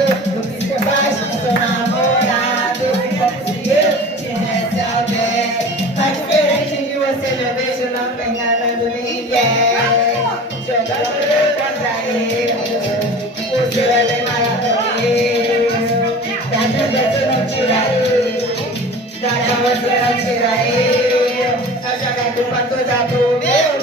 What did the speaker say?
No que você faz com seu namorado. Como se eu tivesse alguém. Tá diferente de você, meu beijo não tá enganando ninguém. Jogando contra ele. O seu é bem maior do que eu. Da tendência não tira ele. Da você não tira eu. Eu jogo a culpa toda pro meu